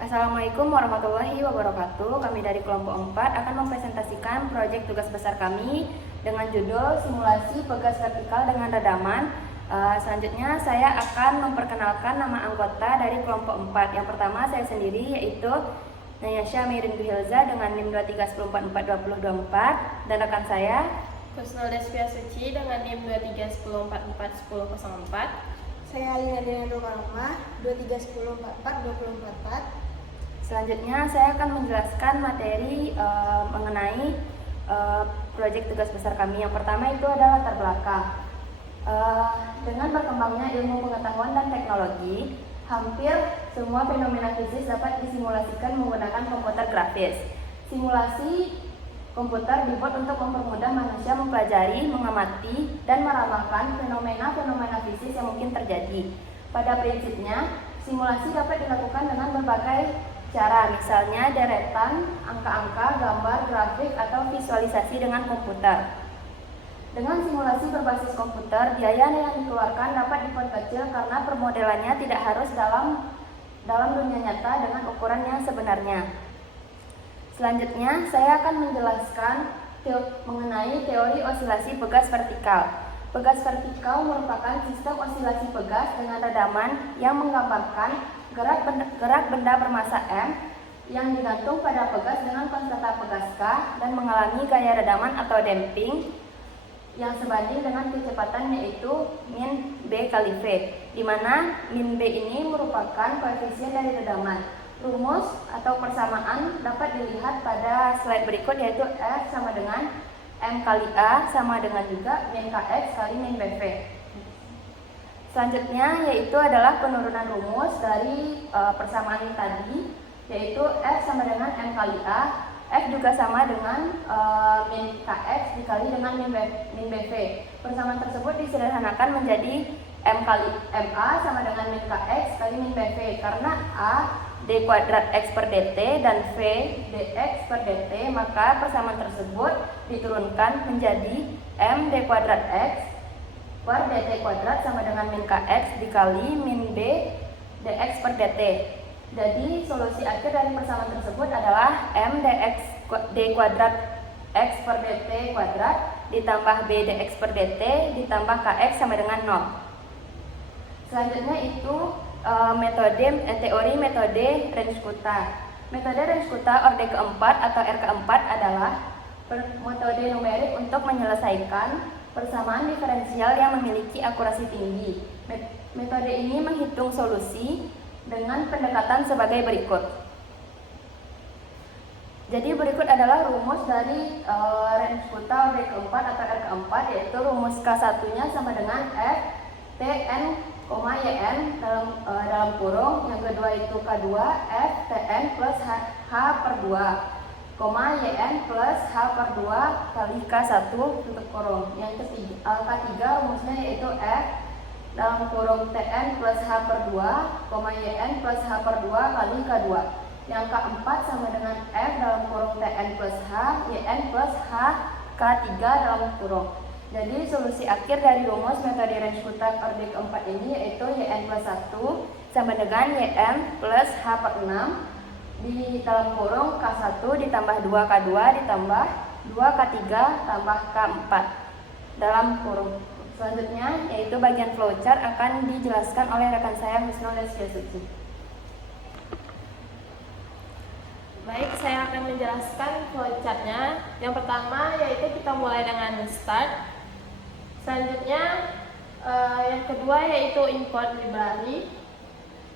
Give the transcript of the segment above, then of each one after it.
Assalamualaikum warahmatullahi wabarakatuh. Kami dari kelompok 4 akan mempresentasikan proyek tugas besar kami dengan judul simulasi pegas vertikal dengan redaman. Selanjutnya saya akan memperkenalkan nama anggota dari kelompok 4. Yang pertama saya sendiri, yaitu Nayasha Mirin Hilza dengan NIM 2310422024, dan rekan saya Kusnul Desvia Suci dengan NIM 2310441004. Saya Alina Dina Rokalma 2310442044. Selanjutnya saya akan menjelaskan materi mengenai proyek tugas besar kami. Yang pertama itu adalah latar belakang. Dengan berkembangnya ilmu pengetahuan dan teknologi, hampir semua fenomena fisik dapat disimulasikan menggunakan komputer grafis. Simulasi komputer dibuat untuk mempermudah manusia mempelajari, mengamati, dan meramalkan fenomena-fenomena fisik yang mungkin terjadi. Pada prinsipnya, simulasi dapat dilakukan dengan berbagai cara, misalnya deretan, angka-angka, gambar, grafik, atau visualisasi dengan komputer. Dengan simulasi berbasis komputer, biaya yang dikeluarkan dapat diperkecil karena permodelannya tidak harus dalam dunia nyata dengan ukuran yang sebenarnya. Selanjutnya, saya akan menjelaskan mengenai teori osilasi pegas vertikal. Pegas vertikal merupakan sistem osilasi pegas dengan redaman yang menggambarkan gerak benda bermassa M yang digantung pada pegas dengan konstanta pegas K dan mengalami gaya redaman atau damping yang sebanding dengan kecepatan, yaitu min B kali V, di mana min B ini merupakan koefisien dari redaman. Rumus atau persamaan dapat dilihat pada slide berikut, yaitu F sama dengan M kali A sama dengan juga min Kx kali min BV. Selanjutnya yaitu adalah penurunan rumus dari persamaan tadi, yaitu F sama dengan M kali A, F juga sama dengan min Kx dikali dengan min BV. Persamaan tersebut disederhanakan menjadi M kali MA sama dengan min Kx kali min BV, karena A d kuadrat X per dt dan V dx per dt, maka persamaan tersebut diturunkan menjadi M d kuadrat X per dt kuadrat sama dengan min Kx dikali min B dx per dt. Jadi solusi akhir dari persamaan tersebut adalah M d kuadrat X per dt kuadrat ditambah B dx per dt ditambah Kx sama dengan 0. Selanjutnya itu teori metode Rensch-Kutta. Metode Rensch-Kutta orde keempat atau R keempat adalah metode numerik untuk menyelesaikan persamaan diferensial yang memiliki akurasi tinggi. Metode ini menghitung solusi dengan pendekatan sebagai berikut. Jadi berikut adalah rumus dari Rensch-Kutta orde keempat atau R keempat, yaitu rumus K1-nya sama dengan F Tn, Yn dalam kurung, yang kedua itu K2 F Tn plus H per 2, Yn plus H per 2 kali K1 tutup kurung. Yang ketiga, K3 rumusnya yaitu F dalam kurung Tn plus H per 2, Yn plus H per 2 kali K2. Yang keempat sama dengan F dalam kurung Tn plus H, Yn plus H K3 dalam kurung. Jadi solusi akhir dari rumus metode Rensch-Kutta orde keempat ini yaitu Yn plus 1 sama dengan Yn plus H per 6 di dalam kurung K1 ditambah 2K2 ditambah 2K3 tambah K4 dalam kurung. Selanjutnya yaitu bagian flowchart akan dijelaskan oleh rekan saya Kusnul Desvia Suci. Baik, saya akan menjelaskan flowchartnya. Yang pertama yaitu kita mulai dengan start. Selanjutnya yang kedua yaitu import library.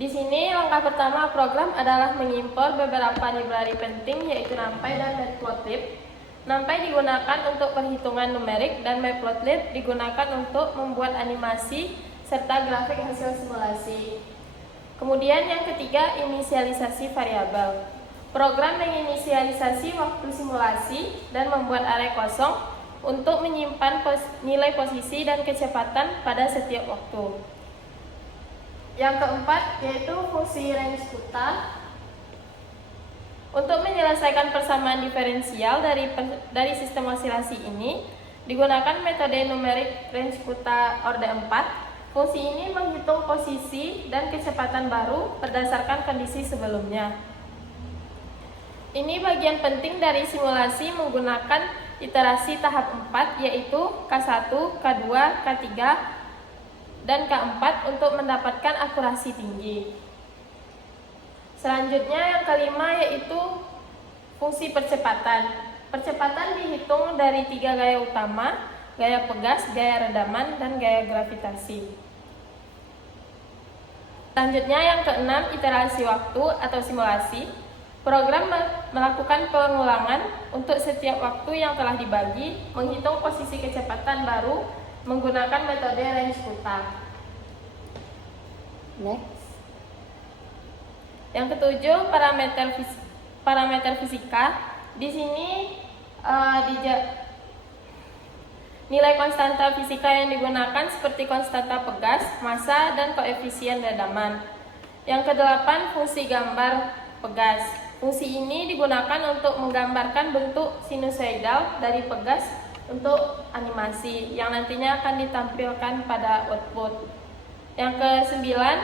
Di sini langkah pertama program adalah mengimpor beberapa library penting, yaitu NumPy dan Matplotlib. NumPy digunakan untuk perhitungan numerik dan Matplotlib digunakan untuk membuat animasi serta grafik hasil simulasi. Kemudian yang ketiga, inisialisasi variabel. Program menginisialisasi waktu simulasi dan membuat array kosong untuk menyimpan nilai posisi dan kecepatan pada setiap waktu. Yang keempat yaitu fungsi Rensch-Kutta. Untuk menyelesaikan persamaan diferensial dari sistem osilasi ini digunakan metode numerik Rensch-Kutta orde 4. Fungsi ini menghitung posisi dan kecepatan baru berdasarkan kondisi sebelumnya. Ini bagian penting dari simulasi menggunakan iterasi tahap 4, yaitu K1, K2, K3, dan K4 untuk mendapatkan akurasi tinggi. Selanjutnya yang kelima yaitu fungsi percepatan. Percepatan dihitung dari 3 gaya utama, gaya pegas, gaya redaman, dan gaya gravitasi. Selanjutnya yang keenam, iterasi waktu atau simulasi. Program melakukan pengulangan untuk setiap waktu yang telah dibagi, menghitung posisi kecepatan baru menggunakan metode range putar. Next. Yang ketujuh, parameter fisika. Di sini nilai konstanta fisika yang digunakan seperti konstanta pegas, massa, dan koefisien redaman. Yang kedelapan, fungsi gambar pegas. Fungsi ini digunakan untuk menggambarkan bentuk sinusoidal dari pegas untuk animasi yang nantinya akan ditampilkan pada output. Yang kesembilan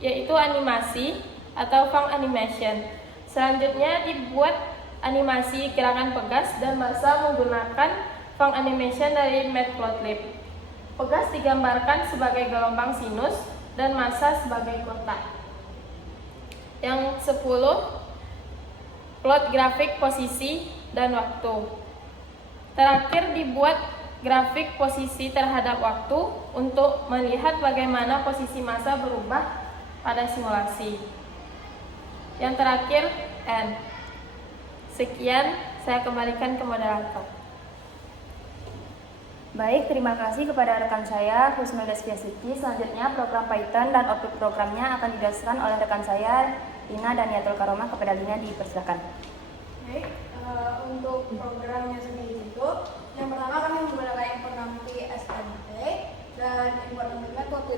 yaitu animasi atau funk animation. Selanjutnya dibuat animasi gerakan pegas dan massa menggunakan funk animation dari Matplotlib. Pegas digambarkan sebagai gelombang sinus dan massa sebagai kotak. Yang 10, plot grafik posisi dan waktu. Terakhir dibuat grafik posisi terhadap waktu untuk melihat bagaimana posisi massa berubah pada simulasi. Yang terakhir, N. Sekian, saya kembalikan ke moderator. Baik, terima kasih kepada rekan saya, Husnul Desviasiti. Selanjutnya, program Python dan output programnya akan dijelaskan oleh rekan saya, Lina Daniatul Karomah. Kepada Lina dipersilakan. Baik, untuk programnya sendiri itu, yang pertama kami menggunakan import nanti SMT dan import nanti metode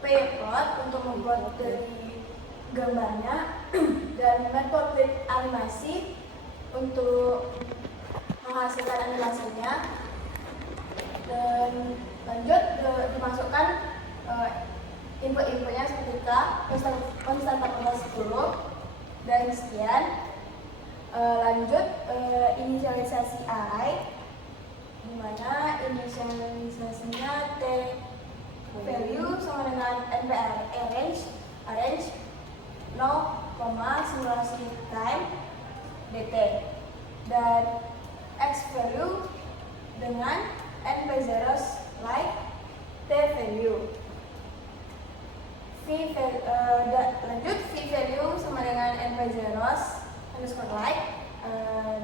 payplot untuk membuat dari gambarnya dan metode animasi untuk menghasilkan animasinya. Dan lanjut dimasukkan input-inputnya seperti K, konstanta pegas 10 dan sekian. Lanjut inisialisasi I, di mana inisialisasinya T value sama dengan NPR arrange 0, simulasi time dt, dan X value dengan NP0 like T value. Lanjut V value sama dengan NP0 underscore like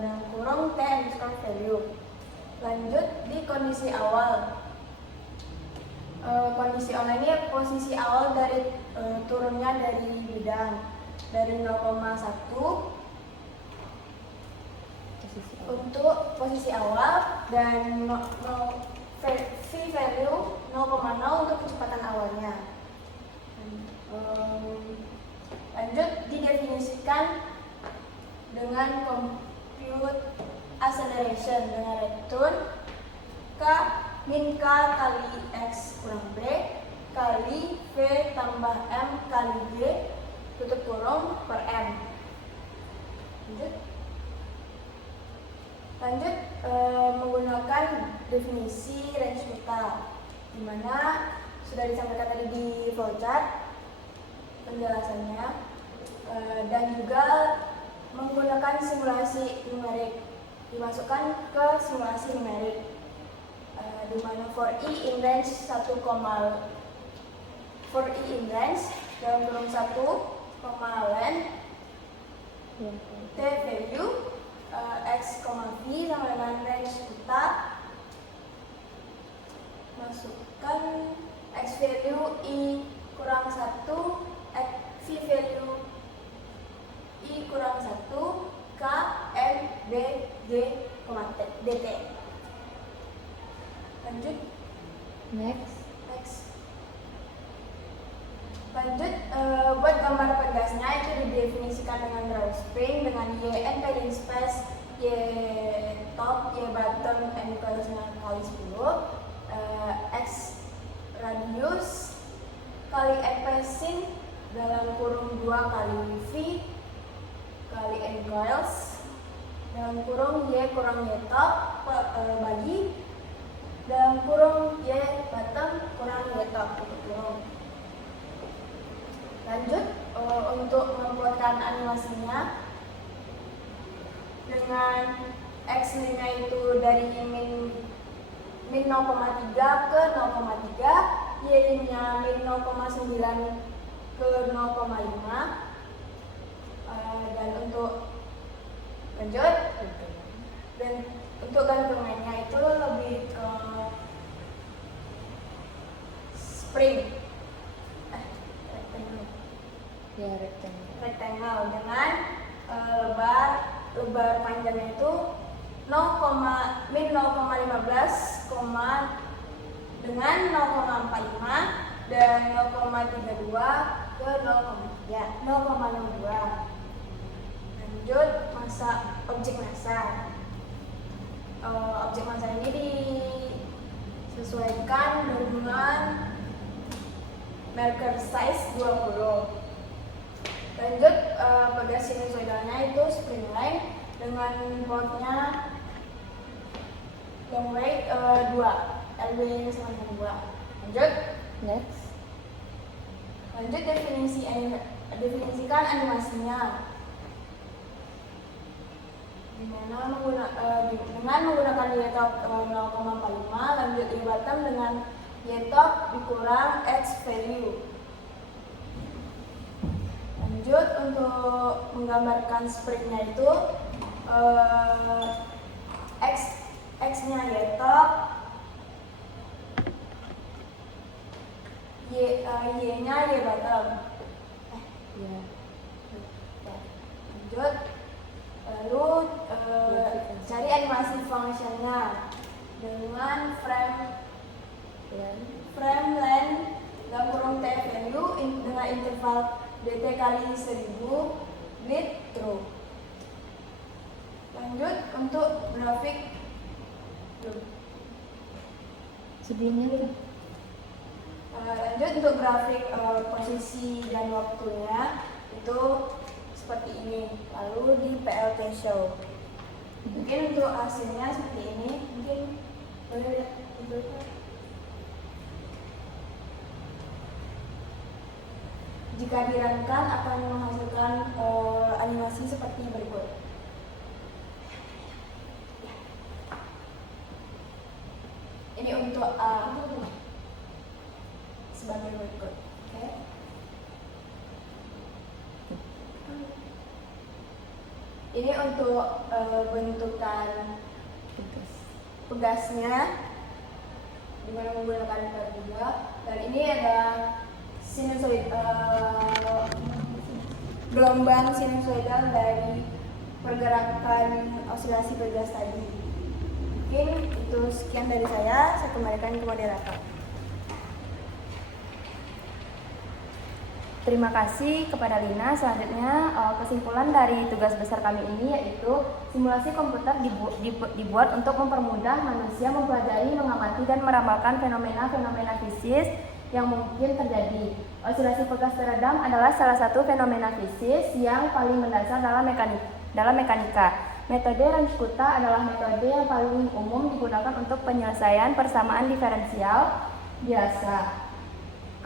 dan kurung T underscore value. Lanjut di kondisi awal. Kondisi awal ini posisi awal dari turunnya dari bidang dari 0,1 untuk posisi awal dan V value 0,0 untuk kecepatan awalnya. Lanjut didefinisikan dengan compute acceleration dengan return K min K kali X kurang B kali V tambah M kali G tutup kurung per M. Lanjut menggunakan definisi range putar, di mana sudah disampaikan tadi di flowchart penjelasannya, dan juga menggunakan simulasi numerik, dimasukkan ke simulasi numerik, di mana for i in range 1, for i in range dalam kurung 1, len T value X, V sama dengan range putar, masukkan X value I kurang 1, V value I kurang 1, K, M, B, G, dt. Lanjut. Next. Lanjut, buat gambar pegasnya itu didefinisikan dengan drawstring dengan Y NP space, Y top, Y bottom, N plus kali 10, X radius kali spacing dalam kurung 2 kali V kali N coils dalam kurung Y kurang Y top bagi dalam kurung Y bottom kurang Y top tutup kurung. Lanjut untuk membuatkan animasinya dengan X-nya itu dari min 0,3 ke 0,3, Y-nya min 0,9 ke 0,5. Dan untuk lanjut dan untuk gantungannya itu lebih ke spring rectangle dengan lebar panjangnya itu min 0,15, dengan 0,45 dan 0,32 ke 0,02. Lanjut objek massa. Objek massa ini disesuaikan dengan marker size 20. Lanjut pegas sinusoidalnya itu spring length dengan bautnya long weight 2, LB sama dengan 2. Lanjut. Next. Lanjut definisikan animasinya. Dengan menggunakan Y-top 0,45, lanjut Y bottom dengan Y-top dikurang X value. Lanjut untuk menggambarkan springnya itu X-nya Y-top, Y-nya Y bottom. Lanjut, lalu cari animasi functionnya dengan frame length dalam kurung T value dengan interval dt kali 1000 bleed through. Lanjut untuk grafik Sebelumnya lanjut untuk grafik posisi dan waktunya itu seperti ini, lalu di PLT show. Mungkin untuk hasilnya seperti ini, mungkin boleh lihat itu. Jika dirankan akan menghasilkan animasi seperti berikut. Ini untuk sebagai berikut. Oke. Ini untuk bentukan pegasnya dengan menggunakan juga, dan ini ada gelombang sinusoidal dari pergerakan osilasi pegas tadi. Mungkin itu sekian dari saya kembalikan ke moderator. Terima kasih kepada Lina. Selanjutnya kesimpulan dari tugas besar kami ini yaitu simulasi komputer dibuat untuk mempermudah manusia mempelajari, mengamati, dan meramalkan fenomena-fenomena fisis yang mungkin terjadi. Osilasi pegas teredam adalah salah satu fenomena fisis yang paling mendasar dalam mekanika. Metode Ranskutta adalah metode yang paling umum digunakan untuk penyelesaian persamaan diferensial biasa.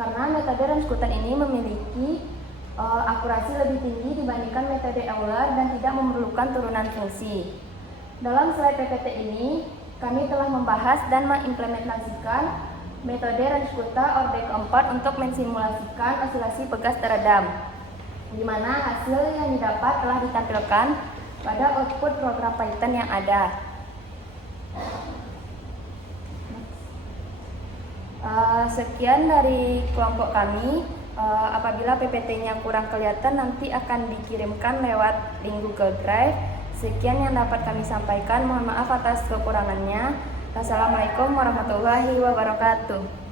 Karena metode Ranskutta ini memiliki akurasi lebih tinggi dibandingkan metode Euler dan tidak memerlukan turunan fungsi. Dalam slide PPT ini, kami telah membahas dan mengimplementasikan metode Ranskutta orde keempat untuk mensimulasikan osilasi pegas teredam, di mana hasil yang didapat telah ditampilkan pada output program Python yang ada. Sekian dari kelompok kami. Apabila PPT-nya kurang kelihatan, nanti akan dikirimkan lewat link Google Drive. Sekian yang dapat kami sampaikan. Mohon maaf atas kekurangannya. Wassalamualaikum warahmatullahi wabarakatuh.